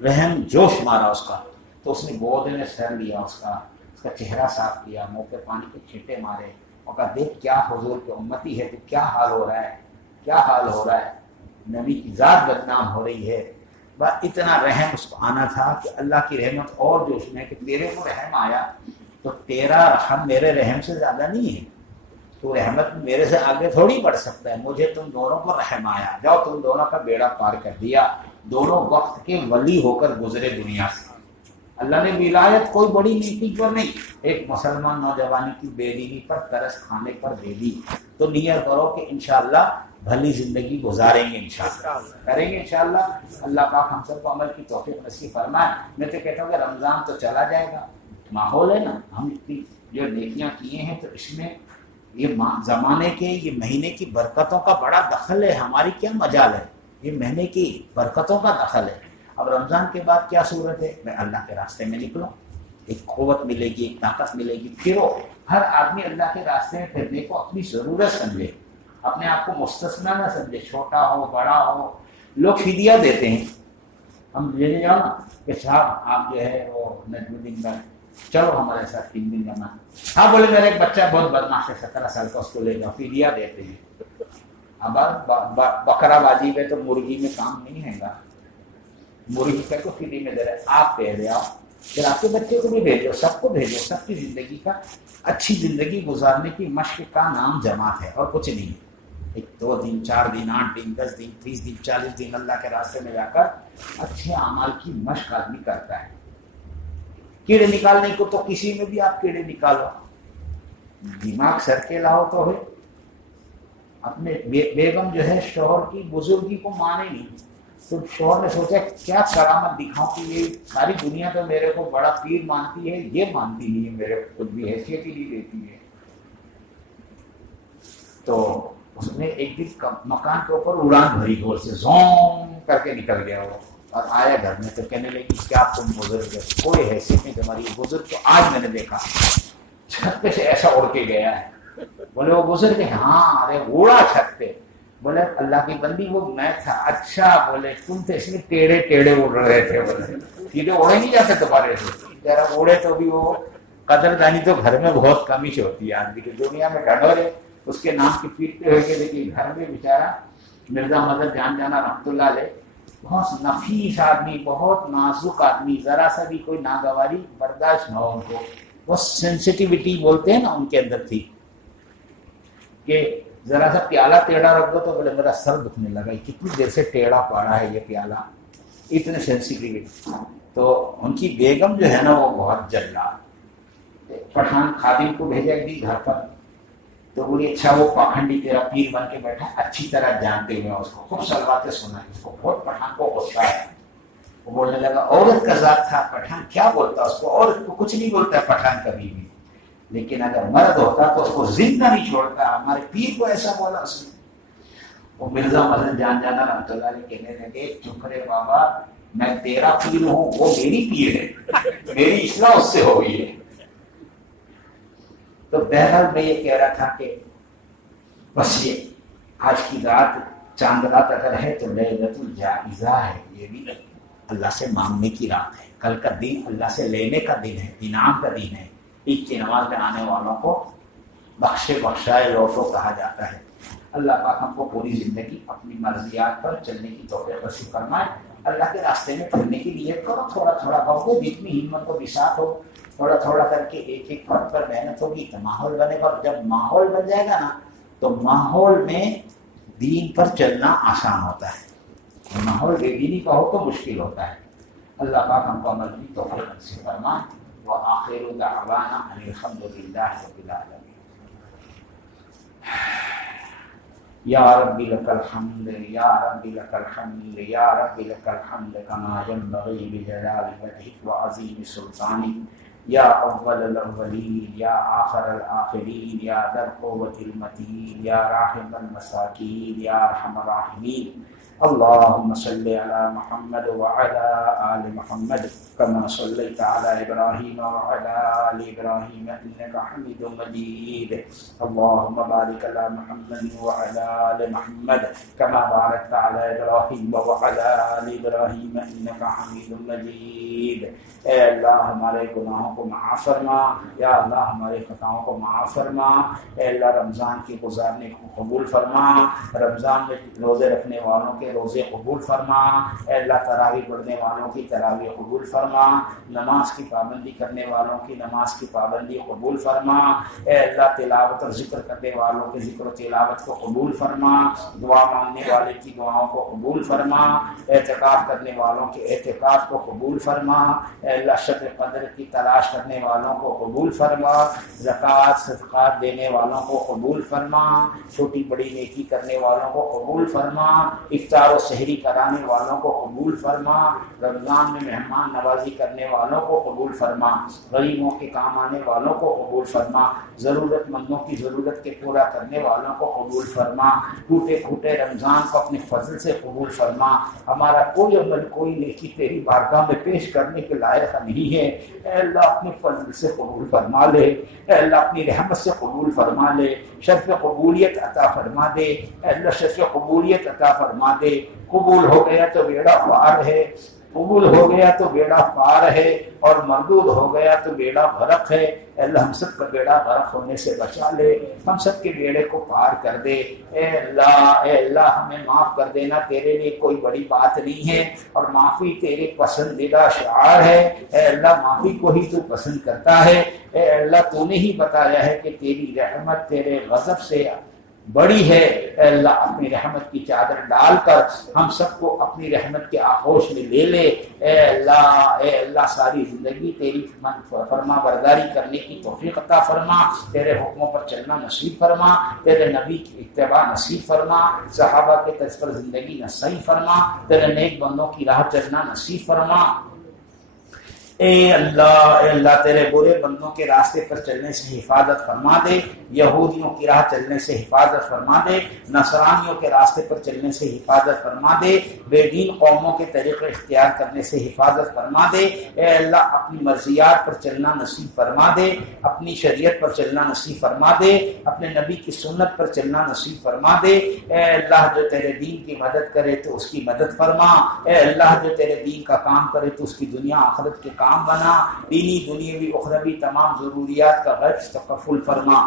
رحم جوش مارا اس کا. تو اس نے گود میں سر لیا، اس کا چہرہ صاف کیا، منہ پہ پانی کے چھینٹے مارے، اور کہا دیکھ کیا حضور کے امتی ہے تو کیا حال ہو رہا ہے، کیا حال ہو رہا ہے، نبی کی ذات بدنام ہو رہی ہے. بس اتنا رحم اس کو آنا تھا کہ اللہ کی رحمت اور جو اس میں کہ تیرے کو رحم آیا تو تیرا رحم میرے رحم سے زیادہ نہیں ہے، تو رحمت میرے سے آگے تھوڑی بڑھ سکتا ہے. مجھے تم دونوں کو رحم آیا، جاؤ تم دونوں کا بیڑا پار کر دیا. دونوں وقت کے ولی ہو کر گزرے دنیا سے. اللہ نے ولایت کوئی بڑی نیکی پر نہیں، ایک مسلمان نوجوانی کی بے دینی پر ترس کھانے پر دے دی. تو نیت کرو کہ انشاءاللہ بھلی زندگی گزاریں گے، انشاءاللہ کریں گے انشاءاللہ. اللہ پاک ہم سب کو عمل کی توفیق نصیب فرمائے. میں تو کہتا ہوں کہ رمضان تو چلا جائے گا، ماحول ہے نا، ہم اتنی جو نیکیاں کیے ہیں تو اس میں یہ زمانے کے یہ مہینے کی برکتوں کا بڑا دخل ہے. ہماری کیا مجال ہے، یہ مہینے کی برکتوں کا دخل ہے. اب رمضان کے بعد کیا صورت ہے؟ میں اللہ کے راستے میں نکلوں، ایک قوت ملے گی، ایک طاقت ملے گی. پھرو، ہر آدمی اللہ کے راستے میں پھرنے کو اپنی ضرورت سمجھے، اپنے آپ کو مستثنا نہ سمجھے، چھوٹا ہو بڑا ہو. لوگ فدیہ دیتے ہیں، ہم لینے جاؤ نا کہ صاحب آپ جو ہے وہ نجم الدین میں چلو ہمارے ساتھ 3 دن جانا. ہاں بولے میرا ایک بچہ بہت بدماش ہے 17 سال کا، اس کو لے جاؤ، فدیہ دیتے ہیں. اب بکرا بازی میں تو مرغی میں کام نہیں ہے گا، مرغی کا تو فری میں دے رہا ہے، آپ کہہ رہے آپ پھر آپ کے بچے کو بھی بھیجو، سب کو بھیجو، سب کی زندگی کا اچھی زندگی گزارنے کی مشق کا نام جماعت ہے اور کچھ نہیں ہے۔ 1 2 دن 4 دن 8 دن 10 دن 30 دن 40 دن اللہ کے راستے میں جا کر اچھے اعمال کی مشق آدمی کرتا ہے۔ کیڑے نکالنے کو تو کسی میں بھی آپ کیڑے نکالو، دماغ سر کے لاؤ تو ہے۔ اپنے بیگم جو ہے شوہر کی بزرگی کو مانے نہیں، تو شوہر نے سوچا کیا کرامت دکھاؤں کہ یہ ساری دنیا تو میرے کو بڑا پیر مانتی ہے، یہ مانتی نہیں ہے، میرے کو کچھ بھی حیثیت ہی نہیں دیتی ہے۔ تو اس نے ایک دن مکان کے اوپر اڑان بھری، زور سے زوم کر کے نکل گیا وہ، اور آیا گھر میں تو کہنے لگی کیا تم بزرگ ہے، کوئی حیثیت نہیں تمہاری، بزرگ تو آج میں نے دیکھا چھت پہ سے ایسا اڑ کے گیا ہے۔ بولے وہ بزرگ ہے؟ ہاں۔ ارے اڑا چھت پہ؟ بولے اللہ کی بندی وہ میں تھا۔ اچھا، بولے تم تو اس میں ٹیڑے ٹیڑے اڑ رہے تھے، بولے سیدھے اڑے نہیں جاتے دوبارے سے، ذرا اڑے تو بھی وہ قدردانی تو گھر میں بہت کم ہی ہوتی ہے آدمی کی، دنیا میں ڈھنڈورے اس کے نام کی پیٹتے ہوئے، لیکن گھر میں بیچارہ مرزا مدد جان جانا رحمۃ اللہ علیہ بہت نفیس آدمی، بہت نازک آدمی، ذرا سا بھی کوئی ناگواری برداشت نہ ہو ان کو، وہ سینسٹیوٹی بولتے ہیں نا ان کے اندر تھی کہ ذرا سا پیالہ ٹیڑھا رکھ دو تو بولے میرا سر دکھنے لگا، کتنی دیر سے ٹیڑھا پڑا ہے یہ پیالہ، اتنے سینسٹیوٹی۔ تو ان کی بیگم جو ہے نا وہ بہت جلال، پٹھان خادم کو بھیجا ایک دن گھر پر، تو بولی اچھا وہ پاکھنڈی تیرا پیر بن کے بیٹھا، اچھی طرح جانتے ہوئے اس کو خوب سلواتیں سنا، اس کو بہت پٹھان کو غصہ ہے۔ وہ بولنے لگا عورت کا ذات تھا، پٹھان کیا بولتا اس کو، عورت کو کچھ نہیں بولتا ہے پٹھان کبھی بھی، لیکن اگر مرد ہوتا تو اس کو زندہ نہیں چھوڑتا، ہمارے پیر کو ایسا بولا اس نے۔ وہ مرزا مدن جان جانا رحمۃ اللہ علیہ کہنے لگے چپ رہے بابا، میں تیرا پیر ہوں، وہ میری پیر ہے، میری اصلاح اس سے ہو گئی ہے۔ تو بہرحال میں یہ کہہ رہا تھا کہ بس یہ آج کی رات چاند رات اگر ہے تو لیلۃ الجائزہ ہے، یہ بھی اللہ سے مانگنے کی رات ہے، کل کا دن اللہ سے لینے کا دن ہے، انعام کا دن ہے۔ عید کی نماز میں آنے والوں کو بخشے بخشائے لوٹو کہا جاتا ہے۔ اللہ پاک ہم کو پوری زندگی اپنی مرضیات پر چلنے کی توفیق نصیب فرمائے۔ اللہ کے راستے میں پھرنے کی نیت کرو، تھوڑا تھوڑا کرو، جتنی ہمت و بساط ہو، تھوڑا تھوڑا کر کے ایک ایک فرد پر محنت ہوگی تو ماحول بنے گا، اور جب ماحول بن جائے گا نا تو ماحول میں دین پر چلنا آسان ہوتا ہے، ماحول بے دینی کا ہو تو مشکل ہوتا ہے۔ اللہ پاک ہم کو عمل کی توفیق نصیب فرمائے۔ وآخر دعوانا ان الحمد للہ رب العالمین۔ یا رب لک الحمد، یا رب لک الحمد، یا رب لک الحمد کما ينبغي بجلال وجهك وعظیم سلطانك، یا اول الاولین، یا آخر الاخرین، یا ذا القوة المتین، یا راحم المساکین، یا ارحم الراحمین۔ اللهم صل على محمد وعلى آل محمد كما صليت على إبراهيم وعلى آل إبراهيم إنك حميد مجيد۔ اللهم بارك على محمد وعلى آل محمد كما باركت على إبراهيم وعلى آل إبراهيم إنك حميد مجيد۔ اے اللہ ہمارے گناہوں کو معاف فرما، یا اللہ ہمارے خطاؤں کو معاف فرما، اے اللہ رمضان کے گزارنے کو قبول فرما، رمضان میں روزے رکھنے والوں کے روزے قبول فرما، اے اللہ تراویح پڑھنے والوں کی تراویح قبول فرما، نماز کی پابندی کرنے والوں کی نماز کی پابندی قبول فرما، اے اللہ تلاوت اور ذکر کرنے والوں کے ذکر و تلاوت کو قبول فرما، دعا مانگنے والے کی دعاؤں کو قبول فرما، اعتکاف کرنے والوں کے اعتکاف کو قبول فرما، اے اللہ شب قدر کی تلاش کرنے والوں کو قبول فرما، زکوٰۃ صدقات دینے والوں کو قبول فرما، چھوٹی بڑی نیکی کرنے والوں کو قبول فرما، افطار و سحری کرانے والوں کو قبول فرما، رمضان میں مہمان نوازی کرنے والوں کو قبول فرما، غریبوں کے کام آنے والوں کو قبول فرما، ضرورت مندوں کی ضرورت کے پورا کرنے والوں کو قبول فرما، ٹوٹے پھوٹے رمضان کو اپنے فضل سے قبول فرما۔ ہمارا کوئی عمل کوئی نیکی تیری بارگاہ میں پیش کرنے کے لائق نہیں ہے، اے اللہ اپنے فضل سے قبول فرما لے، اے اللہ اپنی رحمت سے قبول فرما لے، شرف قبولیت عطا فرما دے، اے اللہ شرف قبولیت عطا فرما دے۔ قبول ہو گیا تو بیڑا پار ہے، قبول ہو گیا تو بیڑا پار ہے اور مردود ہو گیا تو بیڑا غرق ہے۔ اے اللہ ہم سب کا بیڑا غرق ہونے سے بچا لے، ہم سب کے بیڑے کو پار کر دے۔ اے اللہ ہمیں معاف کر دینا، تیرے لیے کوئی بڑی بات نہیں ہے، اور معافی تیرے پسندیدہ شعار ہے۔ اے اللہ معافی کو ہی تو پسند کرتا ہے۔ اے اللہ تو نے ہی بتایا ہے کہ تیری رحمت تیرے غضب سے بڑی ہے۔ اے اللہ اپنی رحمت کی چادر ڈال کر ہم سب کو اپنی رحمت کے آغوش میں لے لے۔ اے اللہ ساری زندگی تیری فرما برداری کرنے کی توفیق عطا فرما، تیرے حکموں پر چلنا نصیب فرما، تیرے نبی کی اتباع نصیب فرما، صحابہ کے طرز پر زندگی نصیب فرما، تیرے نیک بندوں کی راہ چلنا نصیب فرما۔ اے اللہ تیرے برے بندوں کے راستے پر چلنے سے حفاظت فرما دے، یہودیوں کی راہ چلنے سے حفاظت فرما دے، نصرانیوں کے راستے پر چلنے سے حفاظت فرما دے، بے دین قوموں کے طریقے اختیار کرنے سے حفاظت فرما دے۔ اے اللہ اپنی مرضیات پر چلنا نصیب فرما دے، اپنی شریعت پر چلنا نصیب فرما دے، اپنے نبی کی سنت پر چلنا نصیب فرما دے۔ اے اللہ جو تیرے دین کی مدد کرے تو اس کی مدد فرما، اے اللہ جو تیرے دین کا کام کرے تو اس کی دنیا آخرت کے کام بنا، دینی دنیاوی اخروی تمام ضروریات کا غیب تکفل فرما۔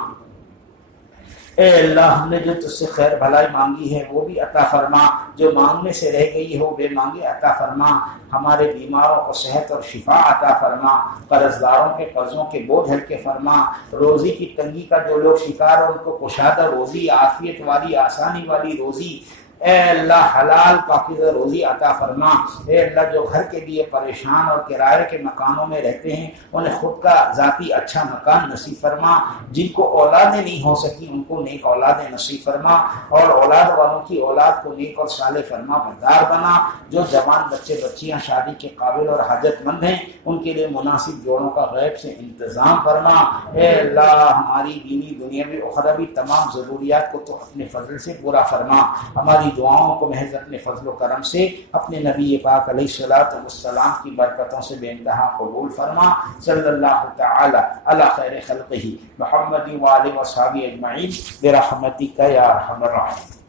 اے اللہ ہم نے جو تجھ سے خیر بھلائی مانگی ہے وہ بھی عطا فرما، جو مانگنے سے رہ گئی ہے وہ بے مانگے عطا فرما، ہمارے بیماروں کو صحت اور شفا عطا فرما، قرض داروں کے قرضوں کے بوجھ ہلکے فرما، روزی کی تنگی کا جو لوگ شکار ہیں ان کو کشادہ روزی، عافیت والی آسانی والی روزی، اے اللہ حلال پاکیزہ روزی عطا فرما۔ اے اللہ جو گھر کے لیے پریشان اور کرائے کے مکانوں میں رہتے ہیں انہیں خود کا ذاتی اچھا مکان نصیب فرما، جن کو اولادیں نہیں ہو سکی ان کو نیک اولادیں نصیب فرما، اور اولاد والوں کی اولاد کو نیک اور صالح فرما بردار بنا، جو جوان بچے بچیاں شادی کے قابل اور حاجت مند ہیں ان کے لیے مناسب جوڑوں کا غیب سے انتظام فرما۔ اے اللہ ہماری دینی دنیاوی اخروی تمام ضروریات کو تو اپنے فضل سے پورا فرما، ہماری دعاؤں کو محض اپنے فضل و کرم سے اپنے نبی پاک علیہ الصلوۃ والسلام کی برکتوں سے بے انتہا قبول فرما۔ صلی اللہ تعالی علی خیر خلقہ محمد و آلہ و صحبہ اجمعین برحمتک یا ارحم الراحمین۔